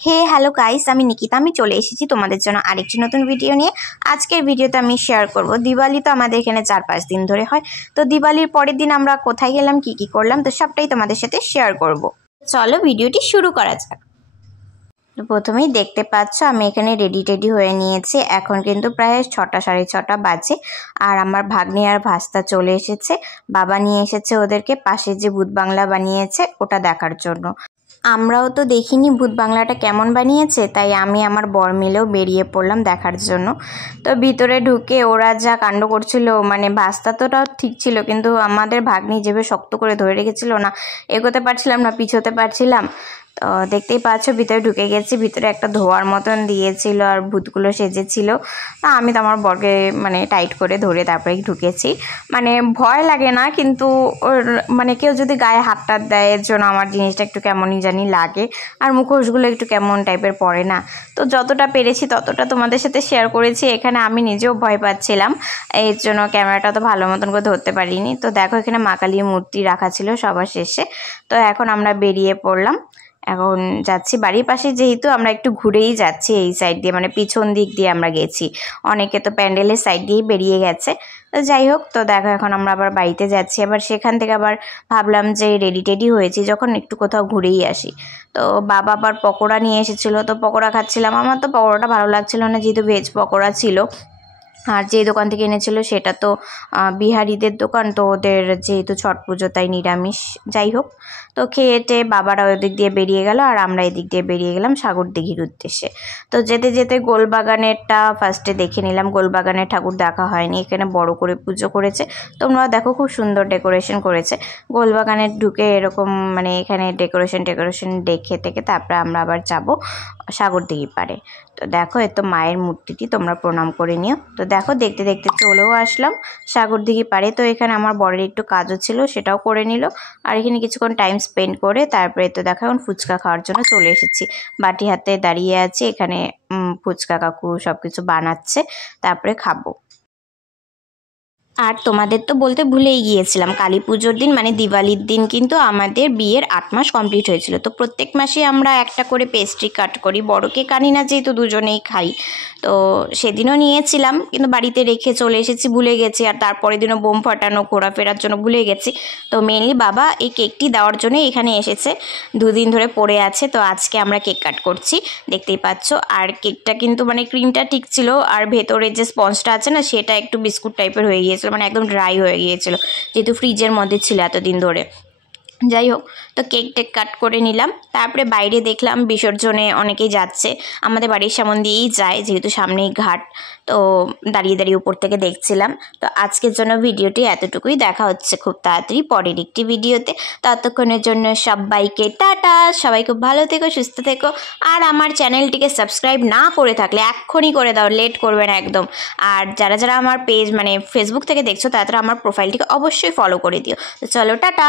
হে hello guys, আমি নিকিতা। আমি চলে এসেছি তোমাদের জন্য আরেকটি নতুন ভিডিও নিয়ে। আজকের ভিডিওতে আমি শেয়ার করব দিওয়ালি তো আমাদের এখানে 4-5 দিন ধরে হয়। তো দিওয়ালির পরের দিন আমরা কোথায় গেলাম, কি করলাম, তো সবটাই তোমাদের সাথে শেয়ার করব। চলো ভিডিওটি শুরু করা যাক। তো প্রথমেই দেখতে পাচ্ছ আমি এখানে রেডি হয়ে নিয়েছি। এখন কিন্তু প্রায় 6টা 6:30 বাজে। আর আমার ভাগ্নি আর ভাস্তা চলে এসেছে। বাবা নিয়ে এসেছে ওদেরকে পাশে যে ভূত বাংলা বানিয়েছে ওটা দেখার জন্য। আমরাও তো দেখিনি ভূত বাংলাটা কেমন বানিয়েছে, তাই আমি আমার বর মিলেও বেরিয়ে পড়লাম দেখার জন্য। তো ভিতরে ঢুকে ওরা যা কাণ্ড করছিল, মানে ভাস্তা তোটা ঠিক ছিল, কিন্তু আমাদের ভাগ্নি যেভাবে শক্ত করে ধরে রেখেছিল না, এগোতে পারছিলাম না, পিছোতে পারছিলাম। তো দেখতেই পাচ্ছ ভিতরে ঢুকে গেছি। ভিতরে একটা ধোয়ার মতন দিয়েছিল আর ভূতগুলো সেজেছিল। আমি তো আমার বরকে মানে টাইট করে ধরে তারপরে ঢুকেছি। মানে ভয় লাগে না, কিন্তু ওর মানে কেউ যদি গায়ে হাত টাত দেয় এর জন্য আমার জিনিসটা একটু কেমনই জানি লাগে। আর মুখোশগুলো একটু কেমন টাইপের পড়ে না। তো যতটা পেরেছি ততটা তোমাদের সাথে শেয়ার করেছি। এখানে আমি নিজেও ভয় পাচ্ছিলাম, এর জন্য ক্যামেরাটা তো ভালো মতন করে ধরতে পারিনি। তো দেখো এখানে মা কালীর মূর্তি রাখা ছিল সবার শেষে। তো এখন আমরা বেরিয়ে পড়লাম। এখন যাচ্ছি বাড়ির পাশে, যেহেতু আমরা একটু ঘুরেই যাচ্ছি এই সাইড দিয়ে, মানে পিছন দিক দিয়ে আমরা গেছি। অনেকে তো প্যান্ডেলের সাইড দিয়েই বেরিয়ে গেছে। তো যাই হোক, তো দেখো এখন আমরা আবার বাড়িতে যাচ্ছি। আবার সেখান থেকে আবার ভাবলাম যে রেডি হয়েছি যখন, একটু কোথাও ঘুরেই আসি। তো বাবা আবার পকোড়া নিয়ে এসেছিলো, তো পকোড়া খাচ্ছিলাম। আমার তো পকোড়াটা ভালো লাগছিল না, যেহেতু ভেজ পকোড়া ছিল। আর যে দোকান থেকে এনেছিল সেটা তো বিহারিদের দোকান, তো ওদের যেহেতু ছট পুজো তাই নিরামিষ। যাই হোক, তো খেয়েটে বাবারা ওদিক দিয়ে বেরিয়ে গেল আর আমরা এদিক দিয়ে বেরিয়ে গেলাম সাগরদিঘির উদ্দেশ্যে। তো যেতে যেতে গোলবাগানেরটা ফার্স্টে দেখে নিলাম। গোলবাগানের ঠাকুর দেখা হয়নি, এখানে বড় করে পুজো করেছে। তোমরা দেখো খুব সুন্দর ডেকোরেশন করেছে। গোলবাগানে ঢুকে এরকম মানে এখানে ডেকোরেশন দেখে থেকে তারপরে আমরা আবার যাব সাগরদিঘি পাড়ে। তো দেখো এ তো মায়ের মূর্তিটি, তোমরা প্রণাম করে নিও। তো দেখো দেখতে দেখতে চলেও আসলাম সাগরদিঘি পাড়ে। তো এখানে আমার বরের একটু কাজও ছিল, সেটাও করে নিল। আর এখানে কিছুক্ষণ টাইম স্পেন্ড করে তারপরে তো দেখো এখন ফুচকা খাওয়ার জন্য চলে এসেছি। বাটি হাতে দাঁড়িয়ে আছি, এখানে ফুচকা কাকু সব কিছু বানাচ্ছে, তারপরে খাবো। আর তোমাদের তো বলতে ভুলেই গিয়েছিলাম, কালী পুজোর দিন মানে দিওয়ালির দিন কিন্তু আমাদের বিয়ের 8 মাস কমপ্লিট হয়েছিল। তো প্রত্যেক মাসে আমরা একটা করে পেস্ট্রি কাট করি। বড় কেক আনি না, যেহেতু দুজনেই খাই। তো সেদিনও নিয়েছিলাম, কিন্তু বাড়িতে রেখে চলে এসেছি, ভুলে গেছি। আর তারপরের দিনও বোম ফাটানো ঘোরাফেরার জন্য ভুলে গেছি। তো মেনলি বাবা এই কেকটি দেওয়ার জন্য এখানে এসেছে, 2 দিন ধরে পড়ে আছে। তো আজকে আমরা কেক কাট করছি, দেখতেই পাচ্ছ। আর কেকটা কিন্তু মানে ক্রিমটা ঠিক ছিল, আর ভেতরে যে স্পঞ্জটা আছে না সেটা একটু বিস্কুট টাইপের হয়ে গিয়েছিল, মানে একদম ড্রাই হয়ে গিয়েছিল, যেহেতু ফ্রিজের মধ্যে ছিল এতদিন ধরে। যাই হোক, তো কেক টেক কাট করে নিলাম। তারপরে বাইরে দেখলাম বিসর্জনে অনেকেই যাচ্ছে, আমাদের বাড়ির সামনে দিয়েই যায়, যেহেতু সামনেই ঘাট। তো দাঁড়িয়ে উপর থেকে দেখছিলাম। তো আজকের জন্য ভিডিওটি এতটুকুই, দেখা হচ্ছে খুব তাড়াতাড়ি পরের একটি ভিডিওতে। ততক্ষণের জন্য সবাইকে টাটা। সবাই খুব ভালো থেকো, সুস্থ থেকো। আর আমার চ্যানেলটিকে সাবস্ক্রাইব না করে থাকলে এক্ষুনি করে দাও, লেট করবে না একদম। আর যারা আমার পেজ মানে ফেসবুক থেকে দেখছো তারা আমার প্রোফাইলটিকে অবশ্যই ফলো করে দিও। তো চলো টাটা।